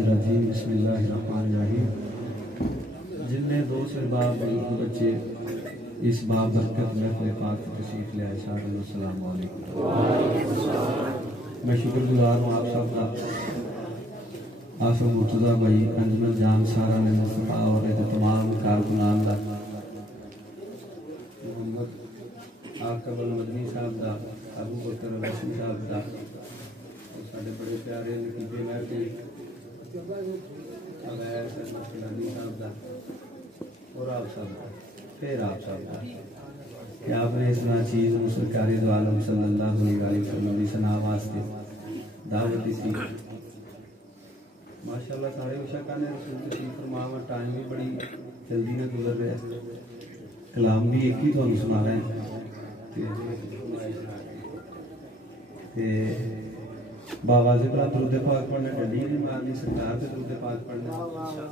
मिनश्शैतानिर्रजीम बिस्मिल्लाहिर्रहमानिर्रहीम। जिन्हें दो से बाब बच्चे इस बाब बरकत में कोई पाक तशरीफ ले आए। अस्सलामु अलैकुम। मैं शुक्रगुजार हूँ आप सब का, आसम मुर्तज़ा भाई, अंजमन जान, सारा ने मुस्तफा और तमाम कारकुनान का, मोहम्मद आकबल मदनी साहब का, अबू बकर वैसी साहब का, और साढ़े बड़े प्यारे नतीजे में अवैर सलानी साहब का, और आप सब का, फिर आप सब का कि आपने इस तरह चीज़ सरकार दो आलम सल्लल्लाहु अलैहि वसल्लम की सना वास्ते दावत दी। माशाअल्लाह सारे मुशाकाने रसूल तशरीफ फरमा, टाइम भी बड़ी जल्दी में गुजर रहा है, कलाम भी एक ही थोड़ा सुना रहे हैं। बावाज़े पर दुरूद पाक पढ़ना, डंडी नहीं मारनी, सरकार से दुरूद पाक पढ़ना,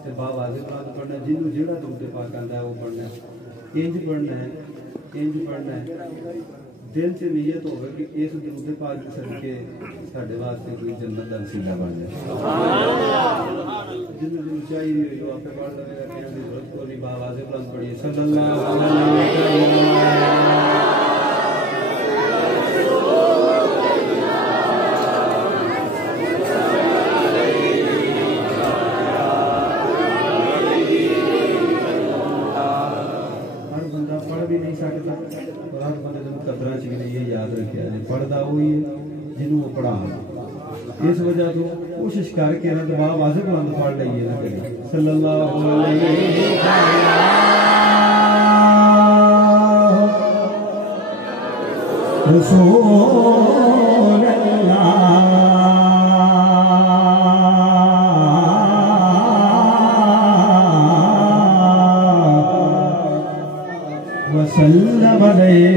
ते बावाज़े पर पढ़ना, जिन्होंने जेड़ा दुरूद पाक आंदा है वो पढ़ना है, इंज पढ़ना है, इंज पढ़ना है, दिल से नीयत होवे कि इस दुरूद पाक के सदके साडे वास्ते कोई जन्नत दा वसीला बन जाए। जिन्होंने चाहिए जो आपे पढ़ लेगा, कहने की जरूरत को नहीं, बावाज़े पर पढ़िए सल्लल्लाहु अलैहि वसल्लम। पढ़ता वही है जिन्होंने पढ़ा, इस वजह तो कोशिश करके ना दबा वाज़े बुलंद पढ़ लीजिए ना कभी सल्लल्लाहु अलैहि रसूल अल्लाह वसल्लम अलैहि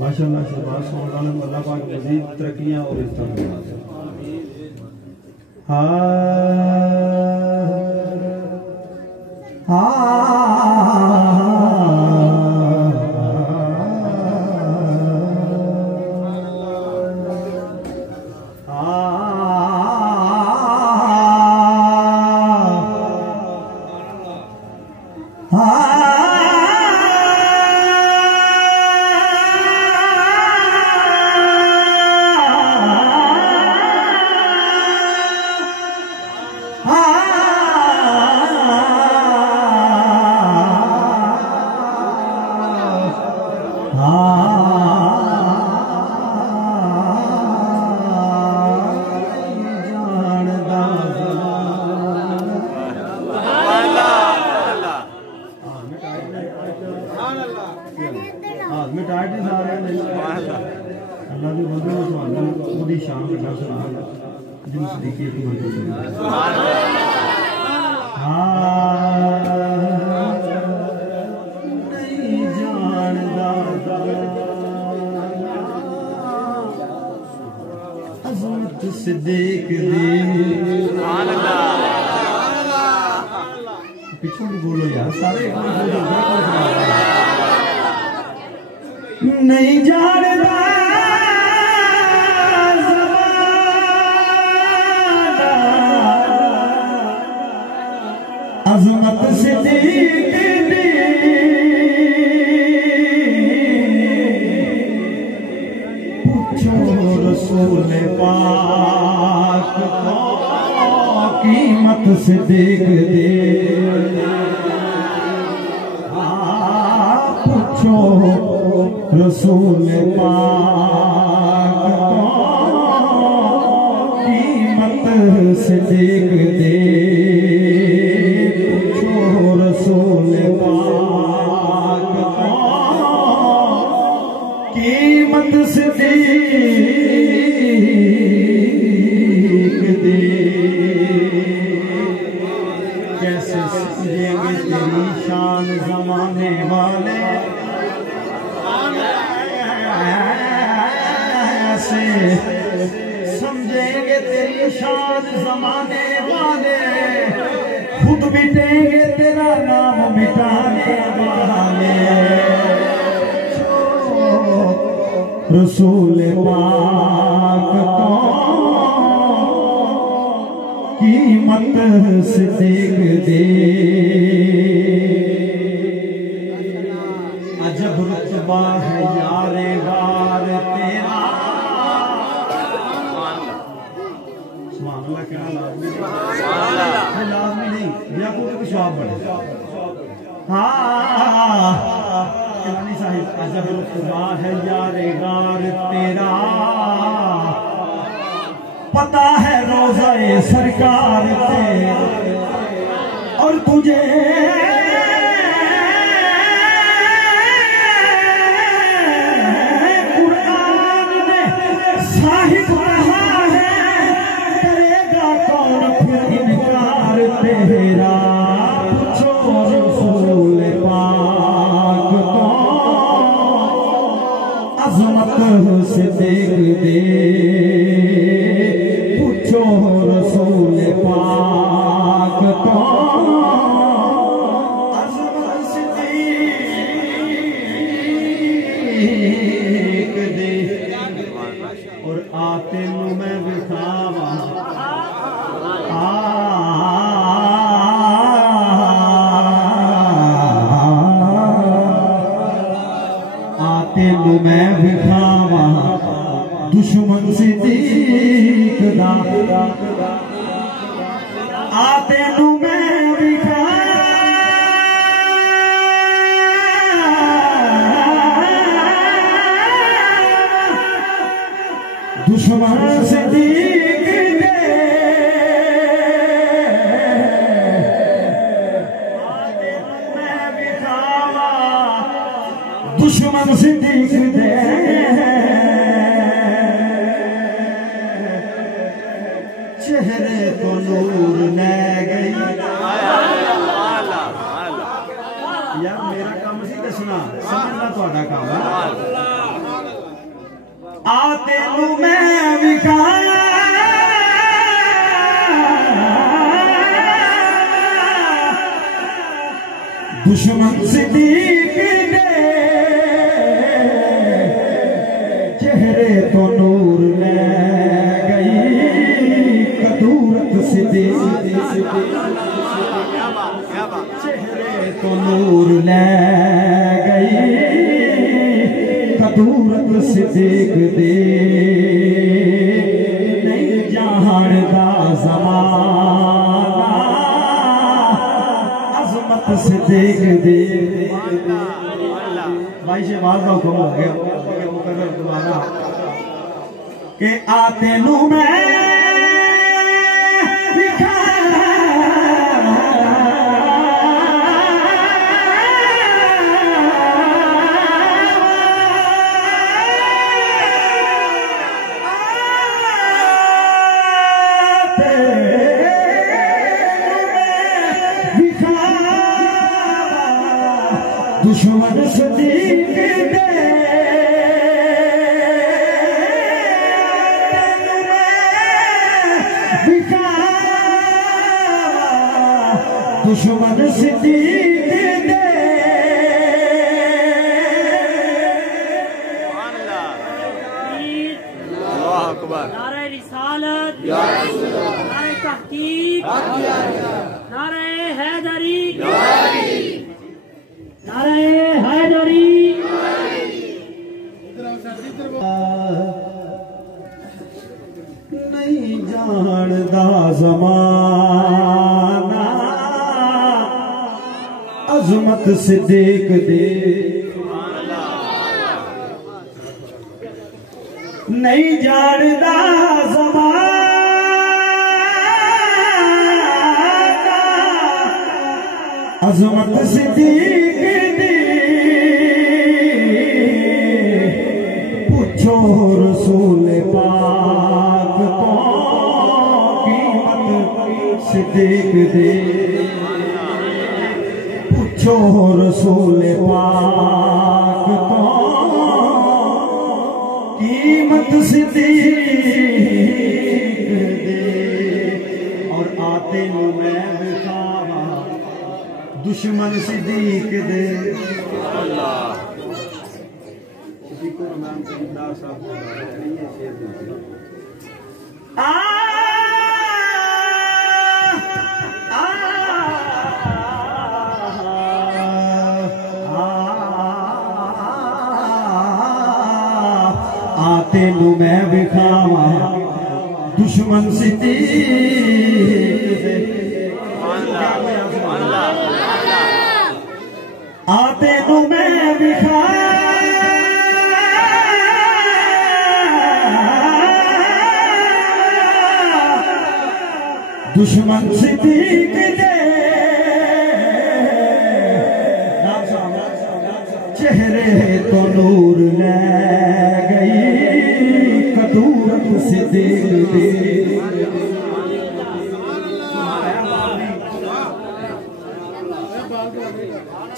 माशाअल्लाह शहबाज सोहरान अल्लाह पाक मज़ीद तरक्कियां और इज़्ज़त नवाज़े। पिछू भी बोलो यार, सारे नहीं जानता अज़मत सिद्दीक़ दी, पूछो रसूल पाक को कीमत सिद्दीक़ दी। पूछो रसूल पाक को कीमत सिद्दीक़ दे। पूछो रसूल पाक को कीमत सिद्दीक़ दे। कैसे समझेंगे तेरी शान ज़माने वाले, समझेंगे तेरी शान ज़माने खुद मिटेंगे तेरा नाम मिटाने वाले रसूल पाक तो कीमत से देख दे अजब रुतबा है यारे गार तेरा लाजमी नहीं या को कुछ आप बड़े हाँ साहिब अजब रुतबा है यारे गार तेरा पता है रोज़ाए सरकार तेरा और तुझे कुरान में साहिब कहा है करेगा कौन फिर इनकार तेरा पूछो रसूल पाक तो अज़मत से देख दे पूछो रसूल पाक तो अज़मत से देख दे और आते नु मैं विखावा आते नु मैं विखावा दुश्मन सिद्दीक दा आते नु मैं दुश्मन सिद्दीक दे आते नु मैं विखावा दुश्मन सिद्दीक दे चेहरे को नूर ले गई यार मेरा काम सी दसना समझना थोड़ा काम है आते नु मैं विखाया दुश्मन सिद्दीक दे चेहरे तो नूर ले गई कदूरत सिद्दीक चेहरे तो नूर ले गई कदूरत सिद्दीक दे नहीं जानदा ज़माना अज़मत सिद्दीक दे भाई से बात का हुक्म हो गया मुकर्रर दोबारा के आते नु मैं दुश्मन सिद्दीक दे दुश्मन सिद्दीक दे अल्लाह अकबर नारे रिसालत नारे तहकीक नारे हैदरी नारे हैदरी नहीं जानदा ज़माना अज़मत सिद्दीक दे नहीं जानदा ज़माना अज़मत सिद्दीक दे पूछो रसूल पाक तो कीमत सिद्दीक दे पूछो रसूल पाक तो कीमत सिद्दीक दे और आते नु मैं विखावा दुश्मन सिद्दीक दे तेनू मैं विखावा दुश्मन सिद्दीक दे तेनू मैं विखावा दुश्मन सिद्दीक दे चेहरे तो नूर ले गई कदूरत सिद्दीक दे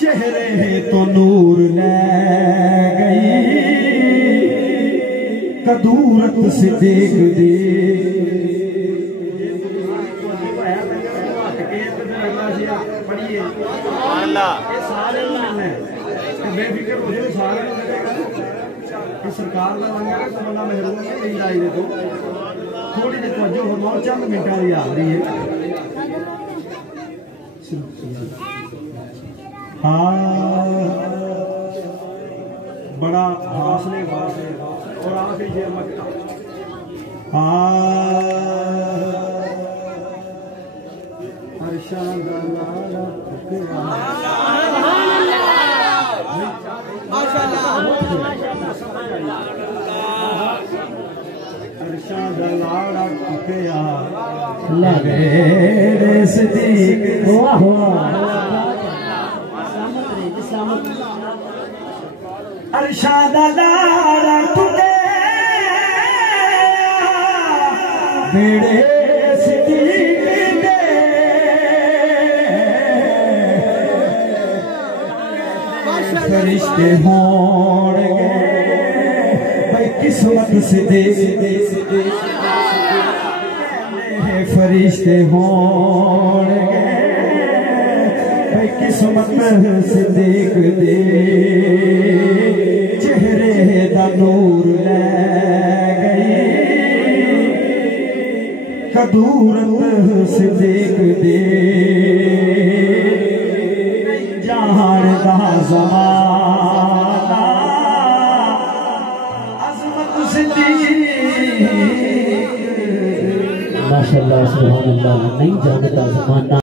चेहरे तो नूर ले गई कदूरत सिद्दीक दे बेफिक्र हो जाए सारे सरकार का लंगर तो बंदा महरूम नहीं लाई दे तो थोड़ी जी तवज्जो फरमाओ चंद मिनटा की आ रही है। हाँ बड़ा हौसले वाले और आखिरी शेर मक्का हर शानदार लगे सिद्दीक अरशाद लाड़ा टूटे बेड़े सिद्दीक दे फरिश्ते होण गए भाई किस्मत सिद्दीक फरिश्ते होण गए भाई किस्मत सिद्दीक दे चेहरे दा नूर ले गई कदूरत सिद्दीक दे जहान दा ज़माना अज़मत सिद्दीक माशाअल्लाह सुभान अल्लाह नहीं जानता ज़माना।